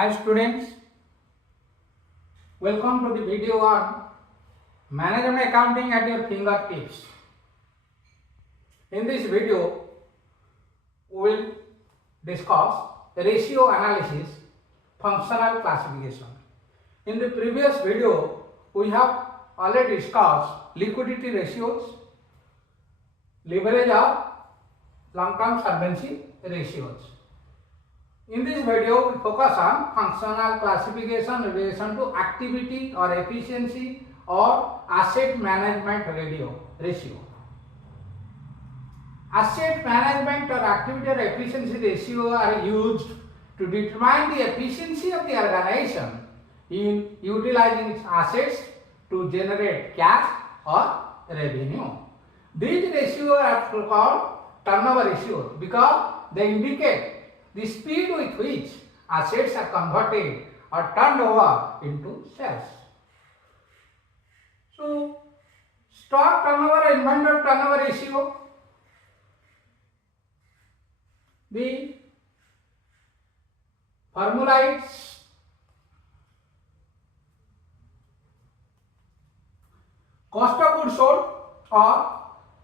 Hi students, welcome to the video on management accounting at your fingertips. In this video, we will discuss ratio analysis, functional classification. In the previous video, we have already discussed liquidity ratios, leverage of long-term solvency ratios. In this video, we focus on functional classification in relation to activity or efficiency or asset management ratio. Asset management or activity or efficiency ratio are used to determine the efficiency of the organization in utilizing its assets to generate cash or revenue. These ratios are called turnover ratios because they indicate the speed with which assets are converted or turned over into sales. So, stock turnover and inventory turnover ratio, the formula is cost of goods sold or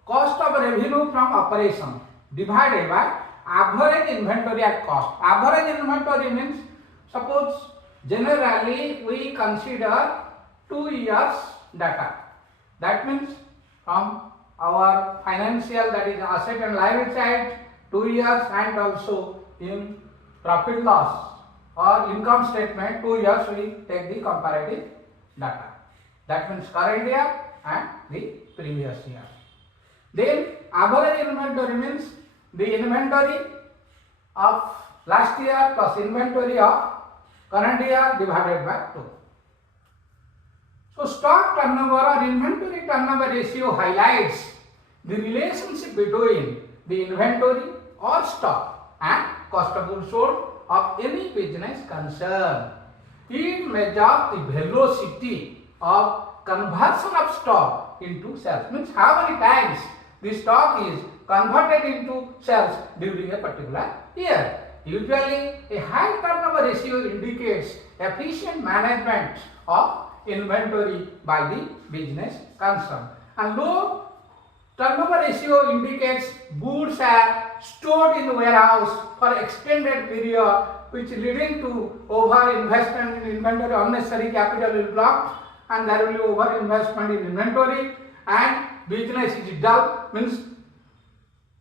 cost of revenue from operation divided by average inventory at cost. Average inventory means, suppose generally we consider 2 years data. That means from our financial, that is asset and liability side, 2 years, and also in profit loss or income statement 2 years we take the comparative data. That means current year and the previous year. Then average inventory means the inventory of last year plus inventory of current year divided by 2. So, stock turnover or inventory turnover ratio highlights the relationship between the inventory or stock and cost of goods sold of any business concern. It measures the velocity of conversion of stock into sales. Means how many times the stock is converted into sales during a particular year. Usually, a high turnover ratio indicates efficient management of inventory by the business concern, and low turnover ratio indicates goods are stored in warehouse for extended period, which leading to over investment in inventory. Unnecessary capital will block, and there will be over investment in inventory, and business is dull, means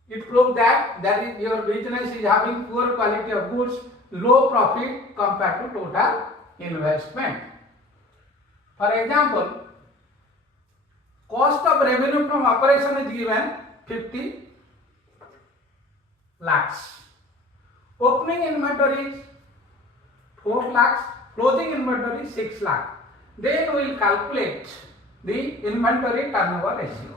it proves that your business is having poor quality of goods, low profit compared to total investment. For example, cost of revenue from operation is given 50 lakhs. Opening inventory is 4 lakhs, closing inventory is 6 lakhs. Then we will calculate the inventory turnover ratio.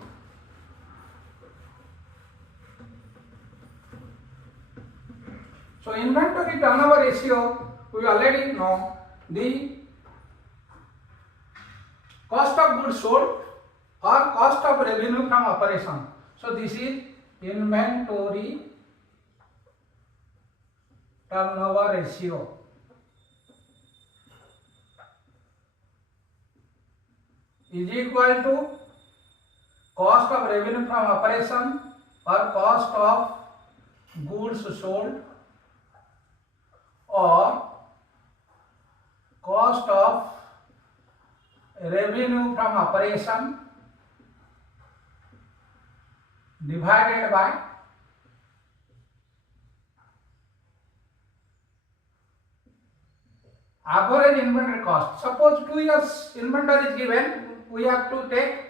So, inventory turnover ratio, we already know the cost of goods sold or cost of revenue from operation. So, this is inventory turnover ratio. Is equal to cost of revenue from operation or cost of goods sold or cost of revenue from operation divided by average inventory cost. Suppose 2 years inventory is given, we have to take,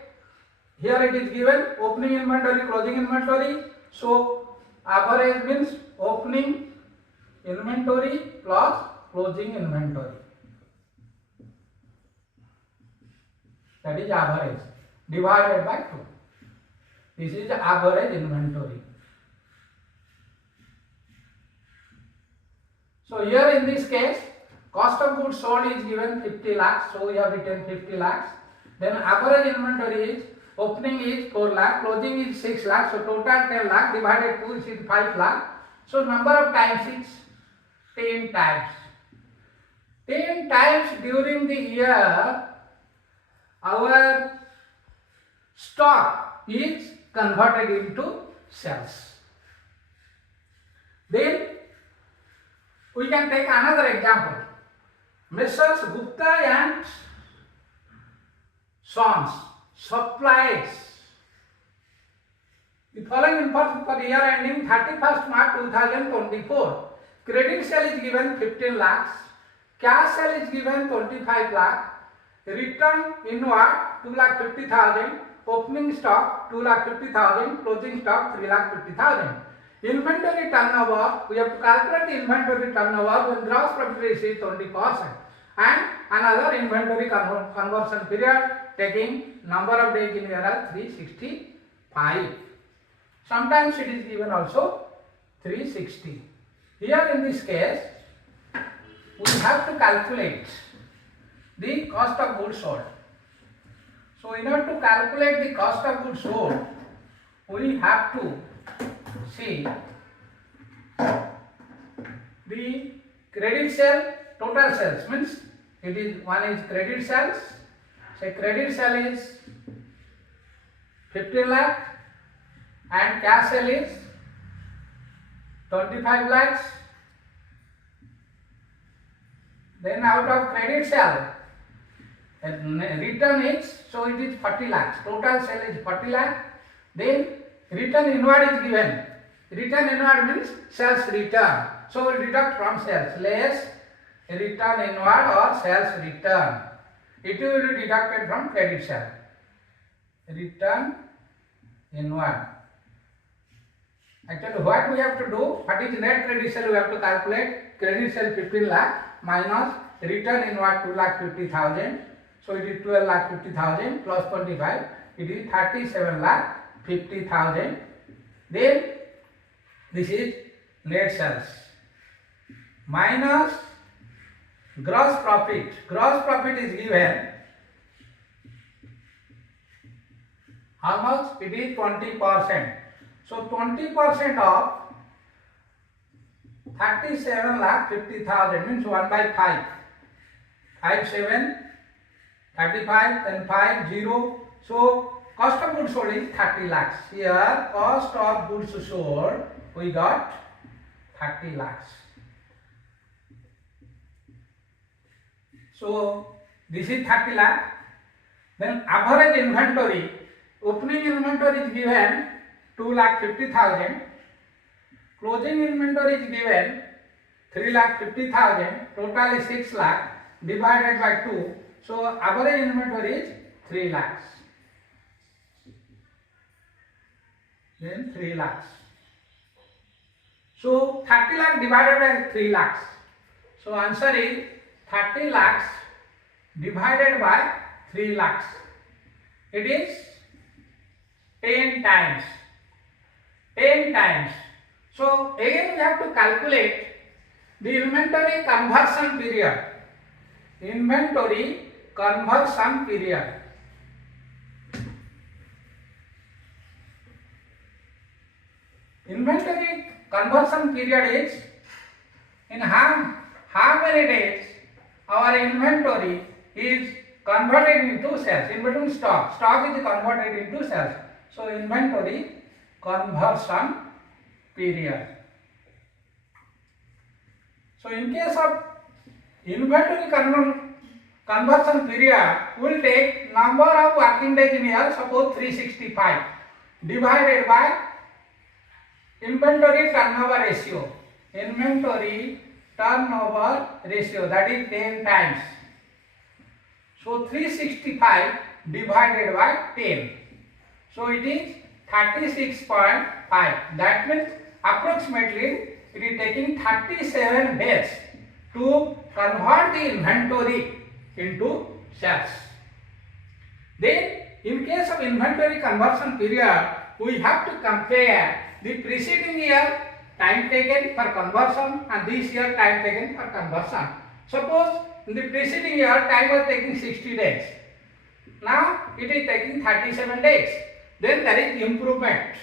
here it is given opening inventory, closing inventory. So, average means opening inventory plus closing inventory, that is average, divided by 2. This is the average inventory. So, here in this case, cost of goods sold is given 50 lakhs, so we have written 50 lakhs. Then average inventory is, opening is 4 lakh, closing is 6 lakh, so total 10 lakh divided 2 is 5 lakh. So, number of times is 10 times. 10 times during the year our stock is converted into sales. Then we can take another example. Messrs. Gupta and Sons supplies the following information for year ending 31st March 2024. Credit sale is given 15 lakhs, cash sale is given 25 lakh, return inward 2,50,000, opening stock 2,50,000, closing stock 3,50,000. Inventory turnover, we have to calculate the inventory turnover when gross profit is 20%, and another inventory conversion period taking number of days in year as 365. Sometimes it is given also 360. Here in this case, we have to calculate the cost of goods sold. So in order to calculate the cost of goods sold, we have to see the credit sale, total sales means it is one is credit sales. Say credit sale is 15 lakh and cash sale is 25 lakhs. Then out of credit sale, return is, so it is 40 lakhs. Total sale is 40 lakh. Then return inward is given. Return inward means sales return. So we deduct from sales less return inward or sales return. It will be deducted from credit sale. Return inward. Actually, what we have to do? What is net credit sale? We have to calculate credit sale 15 lakh minus return inward 2,50,000. So it is 12,50,000 plus 25. It is 37,50,000. Then this is net sales minus gross profit. Gross profit is given how much? It is 20%. So 20% of 37,50,000 means 1 by 5. 5, 7, 35, then 5, 0. So cost of goods sold is 30 lakhs. Here cost of goods sold we got 30 lakhs. So this is 30 lakh. Then average inventory, opening inventory is given 2,50,000. Closing inventory is given 3,50,000. Total is 6 lakh divided by 2. So average inventory is 3 lakhs. Then 3 lakhs. So 30 lakh divided by 3 lakhs. So answer is 30 lakhs divided by 3 lakhs. It is 10 times. 10 times. So again we have to calculate the inventory conversion period. Inventory conversion period. Inventory conversion period is in how many days our inventory is converted into sales. In between stock is converted into sales. So inventory conversion period. So in case of inventory conversion period, we will take number of working days in here, suppose 365 divided by inventory turnover ratio. Inventory turnover ratio, that is 10 times. So 365 divided by 10. So it is 36.5. That means approximately it is taking 37 days to convert the inventory into sales. Then in case of inventory conversion period, we have to compare the preceding year time taken for conversion and this year time taken for conversion. Suppose in the preceding year time was taking 60 days. Now it is taking 37 days. Then there is improvement.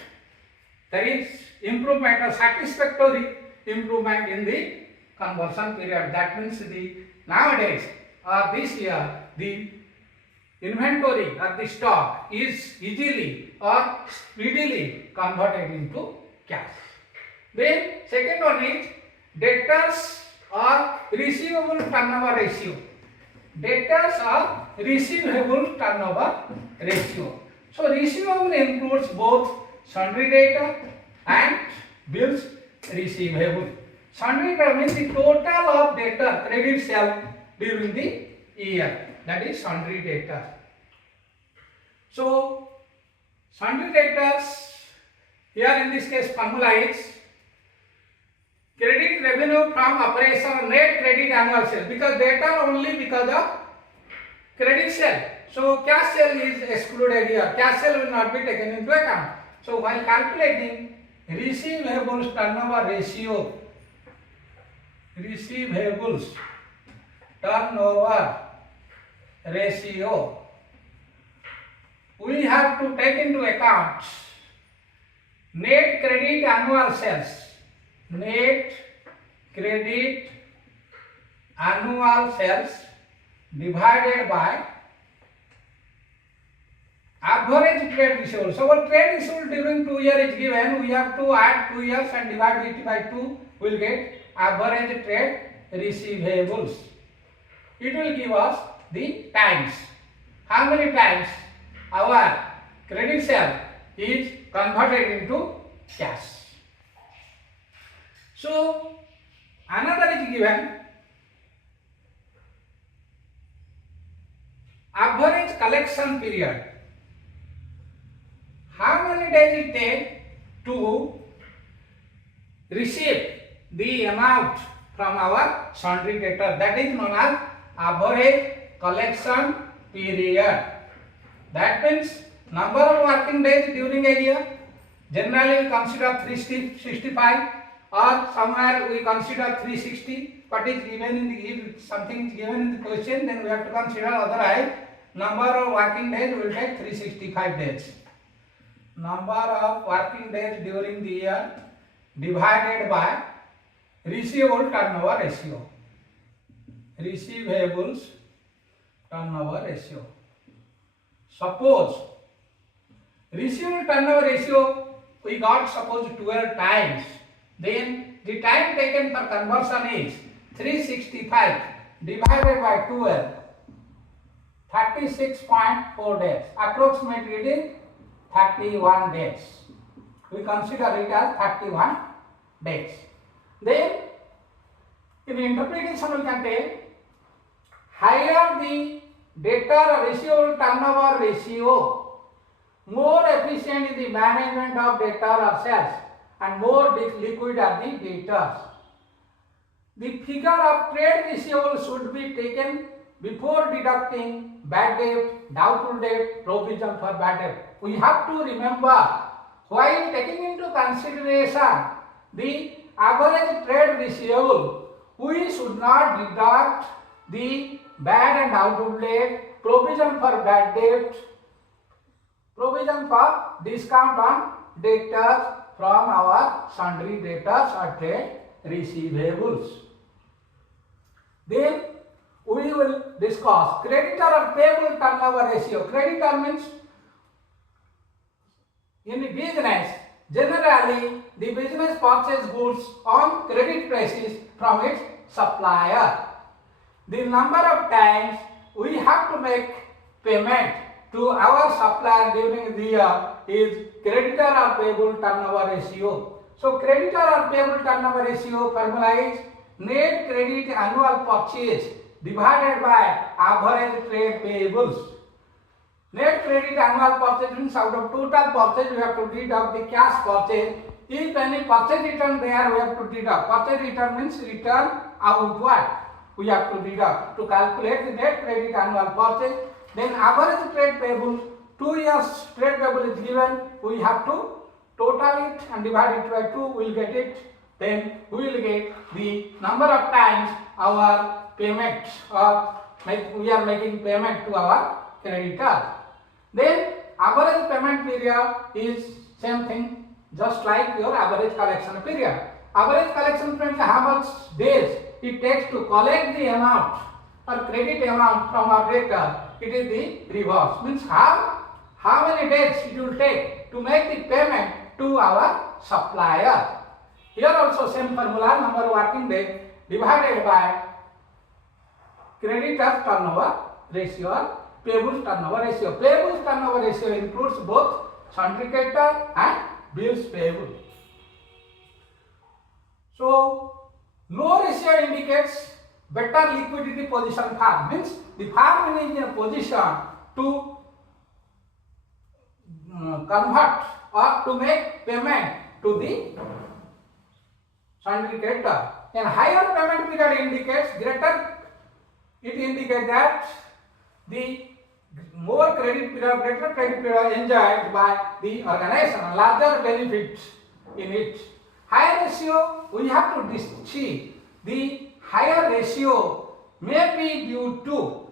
There is improvement or satisfactory improvement in the conversion period. That means the nowadays or this year the inventory or the stock is easily or speedily converted into cash. Then second one is debtors or receivable turnover ratio. Debtors or receivable turnover ratio. So receivable includes both sundry debtor and bills receivable. Sundry debtor means the total of debtor credit sale during the year. That is sundry debtor. So sundry debtors, here in this case formula is credit revenue from operation net credit annual sale, because debtor only because of credit sale. So cash sale is excluded here. Cash sale will not be taken into account. So while calculating receivables turnover ratio, we have to take into account net credit annual sales. Net credit annual sales divided by average trade receivable. So our trade receivable during 2 years is given. We have to add 2 years and divide it by 2. We will get average trade receivables. It will give us the times. How many times our credit sale is converted into cash. So another is given average collection period. How many days it takes to receive the amount from our sundry debtor? That is known as average collection period. That means number of working days during a year. Generally we consider 365 or somewhere we consider 360. What is given in the, if something is given in the question, then we have to consider, otherwise number of working days will take 365 days. Number of working days during the year divided by receivable turnover ratio. Receivables turnover ratio. Suppose receivable turnover ratio we got suppose 12 times, then the time taken for conversion is 365 divided by 12, 36.4 days. Approximately it is 31 days. We consider it as 31 days. Then in interpretation we can take higher the debtor receivable turnover ratio, more efficient is the management of debtor or sales and more liquid are the debtors. The figure of trade receivable should be taken before deducting bad debt, doubtful debt, provision for bad debt. We have to remember, while taking into consideration the average trade receivable, we should not deduct the bad and doubtful debt, provision for bad debt, provision for discount on debtors from our sundry debtors or trade receivables. Then we will discuss creditor or payable turnover ratio. Creditor means in the business, generally the business purchases goods on credit basis from its supplier. The number of times we have to make payment to our supplier during the year is creditor or payable turnover ratio. So creditor or payable turnover ratio formula is net credit annual purchase divided by average trade payables. Net credit annual purchase means out of total purchase we have to deduct the cash purchase. If any purchase return there, we have to deduct. Purchase return means return outward. We have to deduct to calculate the net credit annual purchase. Then average trade payable, 2 years trade payable is given. We have to total it and divide it by 2. We will get it. Then we will get the number of times our payment or we are making payment to our creditor. Then average payment period is same thing, just like your average collection period. Average collection period, how much days it takes to collect the amount or credit amount from operator, it is the reverse. Means how many days it will take to make the payment to our supplier. Here also same formula, number of working days divided by creditor turnover ratio or payables turnover ratio. Payables turnover ratio includes both sundry creditor and bills payable. So low ratio indicates better liquidity position firm, means the firm is in a position to convert or to make payment to the sundry creditor. And higher payment period indicates it indicates that the more credit period, greater credit period enjoyed by the organization, larger benefits in it. Higher ratio, we have to see the higher ratio may be due to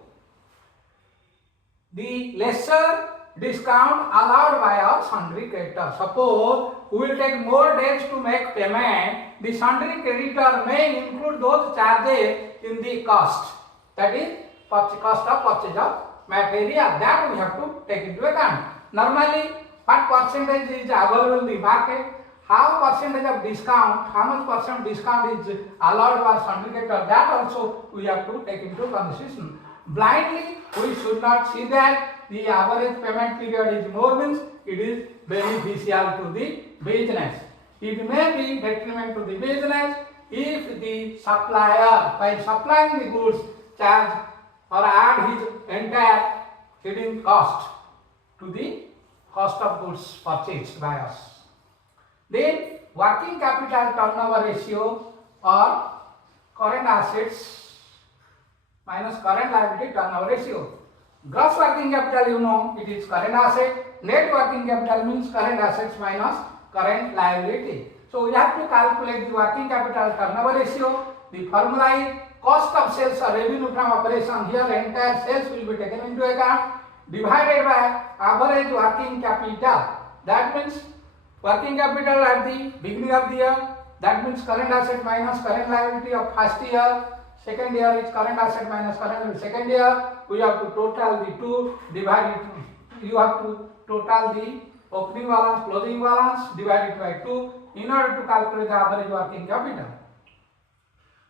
the lesser discount allowed by our sundry creditor. Suppose we will take more days to make payment, the sundry creditor may include those charges in the cost, that is cost of purchase of material, that we have to take into account. Normally, what percentage is available in the market, how percentage of discount, how much percent discount is allowed by sundry creditor, that also we have to take into consideration. Blindly, we should not see that the average payment period is more, means it is beneficial to the business. It may be detriment to the business if the supplier, by supplying the goods, charge or add his entire hidden cost to the cost of goods purchased by us. Then working capital turnover ratio or current assets minus current liability turnover ratio. Gross working capital, you know, it is current asset. Net working capital means current assets minus current liability. So we have to calculate the working capital turnover ratio. The formula is cost of sales or revenue from operation. Here entire sales will be taken into account, divided by average working capital. That means working capital at the beginning of the year, that means current asset minus current liability of first year. Second year is current asset minus current liability. Second year we have to total the two, divide it. You have to total the opening balance, closing balance, divide it by 2 in order to calculate the average working capital.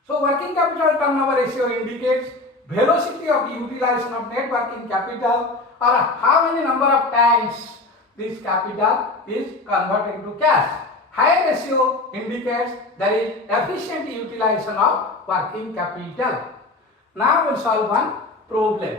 So working capital turnover ratio indicates velocity of utilization of net working capital, or how many number of times this capital is converted into cash. High ratio indicates there is efficient utilization of working capital. Now we will solve one problem.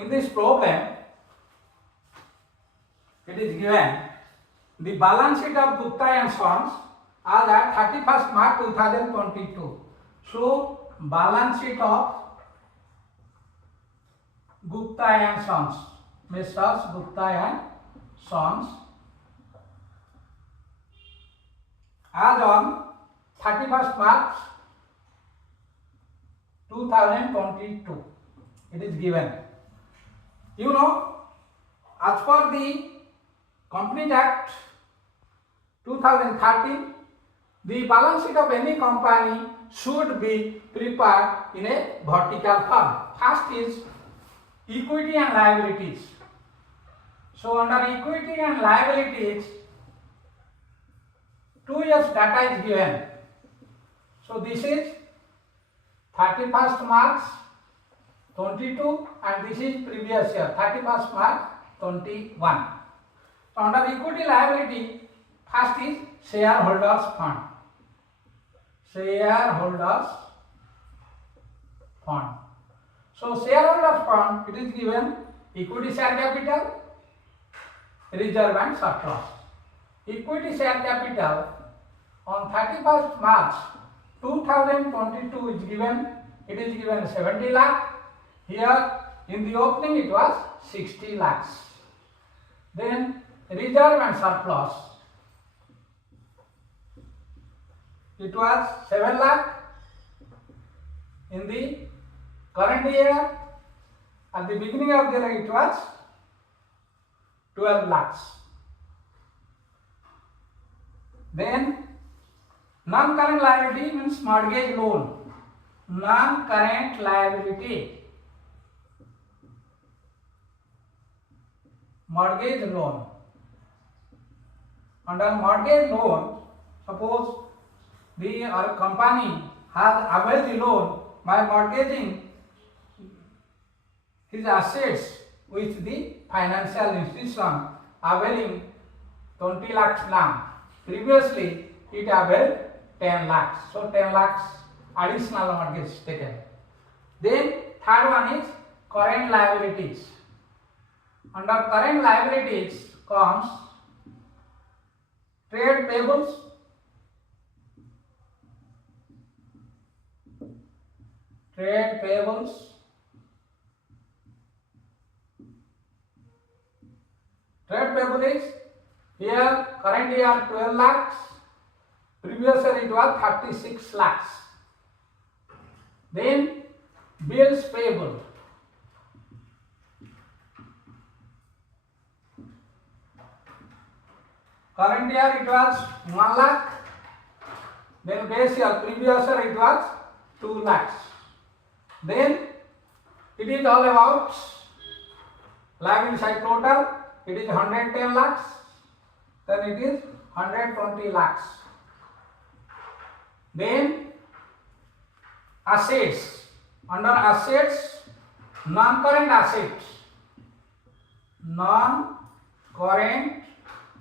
In this problem, it is given the balance sheet of Gupta and Sons as at 31st March 2022. So, balance sheet of Gupta and Sons, Messrs. Gupta and Sons, as on 31st March 2022. It is given. You know, as per the Companies Act 2013, the balance sheet of any company should be prepared in a vertical form. First is equity and liabilities. So under equity and liabilities, 2 years data is given. So this is 31st March 22 and this is previous year 31st March 21. So under equity liability, first is shareholders fund. Shareholders fund. So shareholders fund, it is given equity share capital, reserve and surplus. Equity share capital on 31st March 2022 is given, it is given 70 lakh. Here in the opening it was 60 lakhs. Then reserve and surplus, it was 7 lakh in the current year. At the beginning of the year it was 12 lakhs. Then non-current liability means mortgage loan. Non-current liability, mortgage loan. Under mortgage loan, suppose the company has availed the loan by mortgaging his assets with the financial institution availing 20 lakhs now. Previously it availed 10 lakhs. So 10 lakhs additional mortgage taken. Then third one is current liabilities. Under current liabilities comes trade payables, trade payables, trade payable is here current year 12 lakhs, previous year it was 36 lakhs. Then bills payable, current year it was 1 lakh, then base year previous year it was 2 lakhs. Then it is all about liability side total, it is 110 lakhs, then it is 120 lakhs. Then assets, under assets, non-current assets, non-current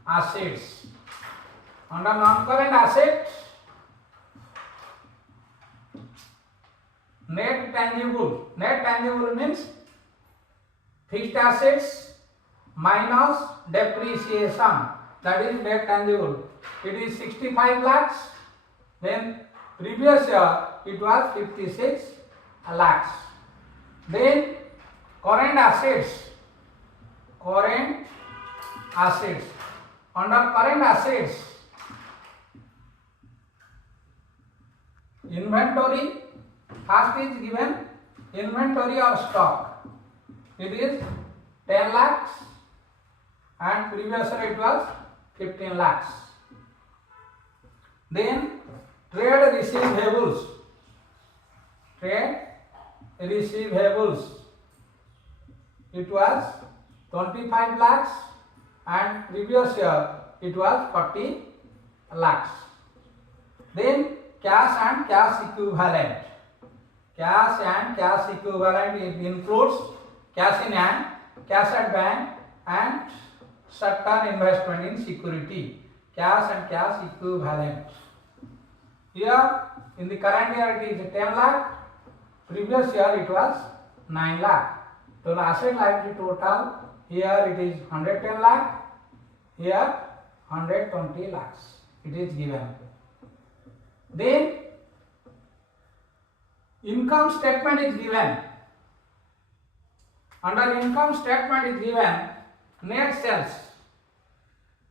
assets. Under non-current assets, net tangible. Net tangible means fixed assets minus depreciation, that is net tangible. It is 65 lakhs, then previous year it was 56 lakhs. Then current assets, current assets. Under current assets, inventory, first is given inventory or stock, it is 10 lakhs and previous year it was 15 lakhs. Then trade receivables, trade receivables, it was 25 lakhs and previous year it was 40 lakhs. Then cash and cash equivalent. Cash and cash equivalent, it includes cash in hand, cash at bank and certain investment in security. Cash and cash equivalent. Here in the current year it is 10 lakh, previous year it was 9 lakh. So the asset liability total, here it is 110 lakh, here 120 lakhs. It is given. Then income statement is given. Under income statement is given net sales.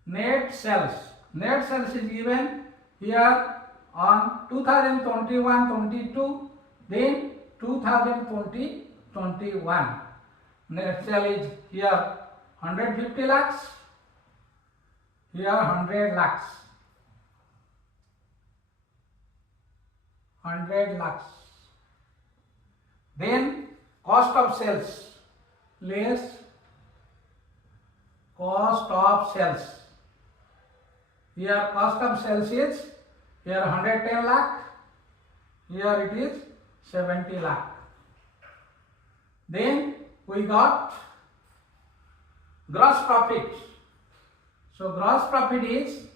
Net sales. Net sales is given here on 2021-22, then 2020-21. Net sale is here 150 lakhs, here 100 lakhs. 100 lakhs. Then cost of sales less cost of sales. Here cost of sales is here 110 lakh, here it is 70 lakh. Then we got gross profit. So gross profit is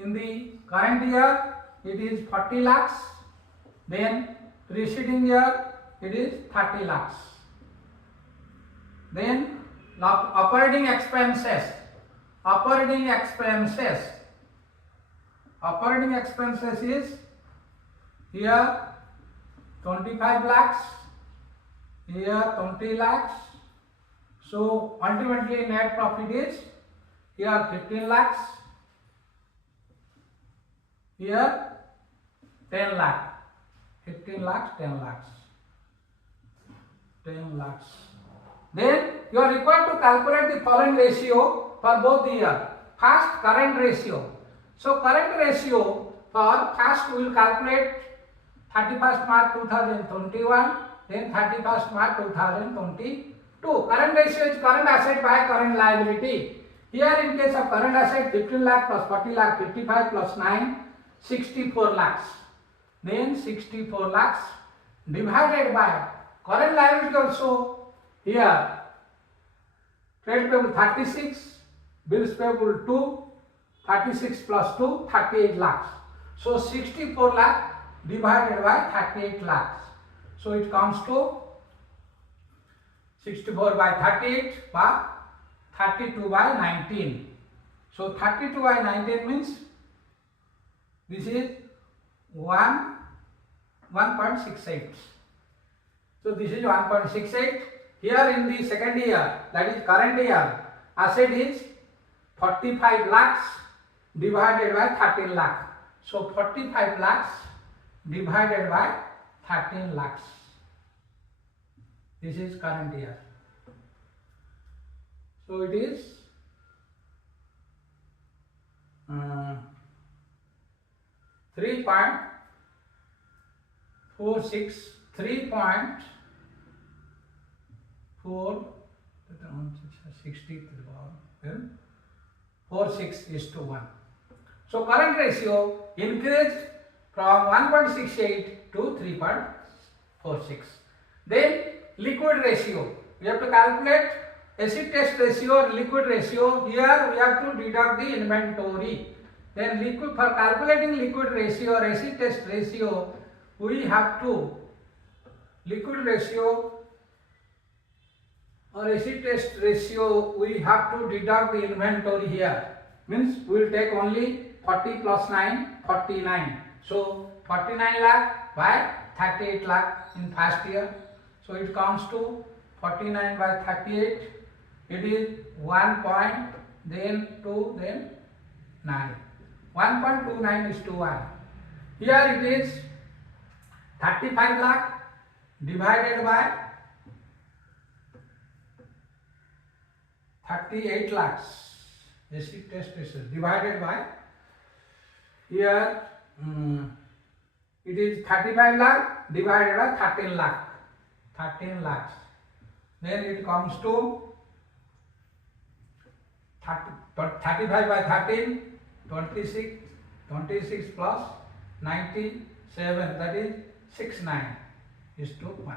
in the current year it is 40 lakhs, then preceding year it is 30 lakhs. Then operating expenses. Operating expenses is here 25 lakhs, here 20 lakhs. So ultimately net profit is here 15 lakhs, here 10 lakh, 15 lakhs, 10 lakhs, 10 lakhs. Then you are required to calculate the following ratio for both the year. First, current ratio. So current ratio for first we will calculate 31st March 2021, then 31st March 2022. Current ratio is current asset by current liability. Here in case of current asset 15 lakh plus 40 lakh, 55 plus 9, 64 lakhs. Then 64 lakhs divided by current liability also. Here trade payable 36, bills payable 2, 36 plus 2, 38 lakhs. So 64 lakh divided by 38 lakhs. So it comes to 64 by 38 by 32 by 19. So 32 by 19 means this is 1.68. So this is 1.68. Here in the second year, that is current year, asset is 45 lakhs divided by 13 lakh. So 45 lakhs divided by 13 lakhs. This is current year. So it is 3.46, 3.46:1. So current ratio increased from 1.68 to 3.46. Then liquid ratio. We have to calculate acid test ratio or liquid ratio. Here we have to deduct the inventory. Then liquid, for calculating liquid ratio or acid test ratio, we have to liquid ratio or acid test ratio, we have to deduct the inventory here. Means we will take only 40 plus 9, 49. So 49 lakh by 38 lakh in first year. So it comes to 49 by 38. It is 1 point, then 2, then 9. 1.29:1. Here it is 35 lakh divided by 38 lakhs. Acid test ratio divided by here it is 35 lakh divided by 13 lakh. 13 lakhs. Then it comes to 35 by 13, 26, 26 plus 97, that is 69:1.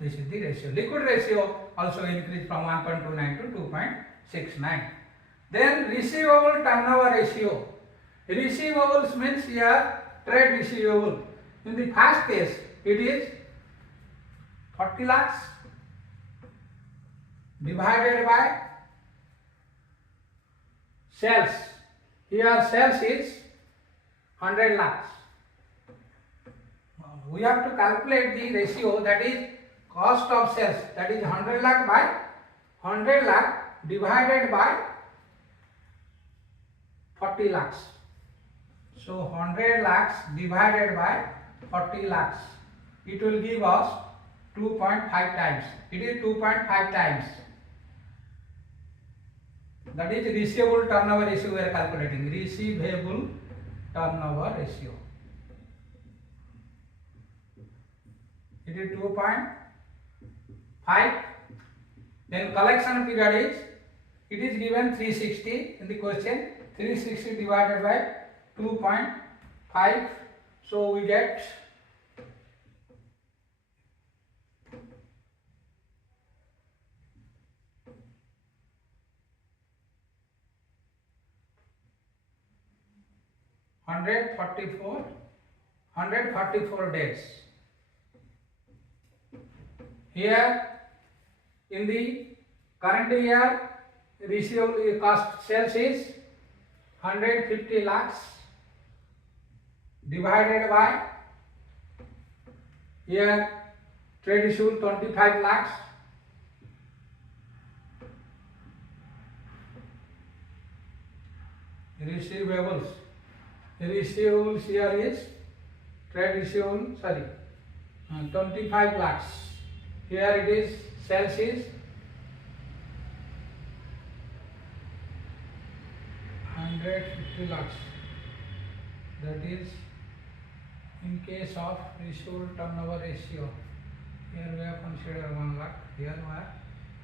This is the ratio. Liquid ratio also increased from 1.29 to 2.69. Then receivable turnover ratio. Receivables means here trade receivable. In the first case it is 40 lakhs divided by sales. Here sales is 100 lakhs. We have to calculate the ratio, that is cost of sales, that is 100 lakh by 100 lakh divided by 40 lakhs. So 100 lakhs divided by 40 lakhs. It will give us 2.5 times. It is 2.5 times. That is receivable turnover ratio we are calculating. Receivable turnover ratio. It is 2.5. Then collection period is, it is given 360 in the question. 360 divided by 2.5. So we get 144 days. Here in the current year, receivable cost sales is 150 lakhs divided by here Trade receivable 25 lakhs. Receivables. Receivables here is trade receivable, 25 lakhs. Here it is, sales is 150 lakhs. That is in case of receivable turnover ratio. Here we have considered 1 lakh. Here we have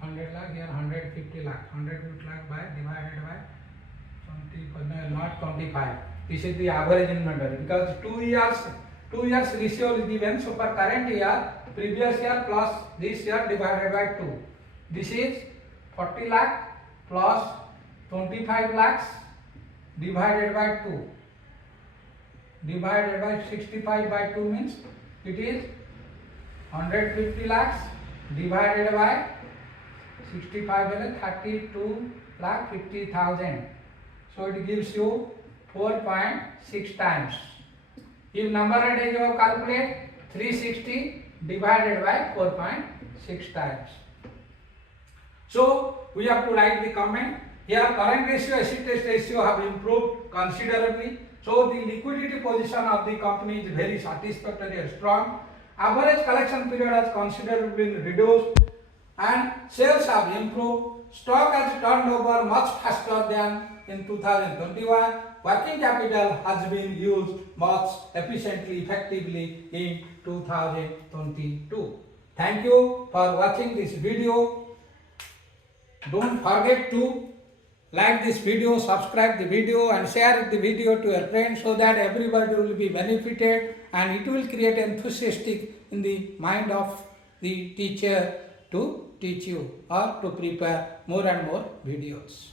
100 lakh. Here 150 lakh. 150 lakh by divided by 20, not 25. This is the average inventory because 2 years receivable is given. So for current year, previous year plus this year divided by 2. This is 40 lakh plus 25 lakhs divided by 2. Divided by 65 by 2 means it is 150 lakhs divided by 65 is 32 lakh 50,000. So it gives you 4.6 times. If number of days you calculate 360 divided by 4.6 times. So we have to write the comment. Here current ratio, asset ratio have improved considerably. So the liquidity position of the company is very satisfactory and strong. Average collection period has considerably reduced and sales have improved. Stock has turned over much faster than in 2021. Working capital has been used much efficiently, effectively in 2022. Thank you for watching this video. Don't forget to like this video, subscribe the video and share the video to your friends so that everybody will be benefited and it will create enthusiastic in the mind of the teacher to teach you or to prepare more and more videos.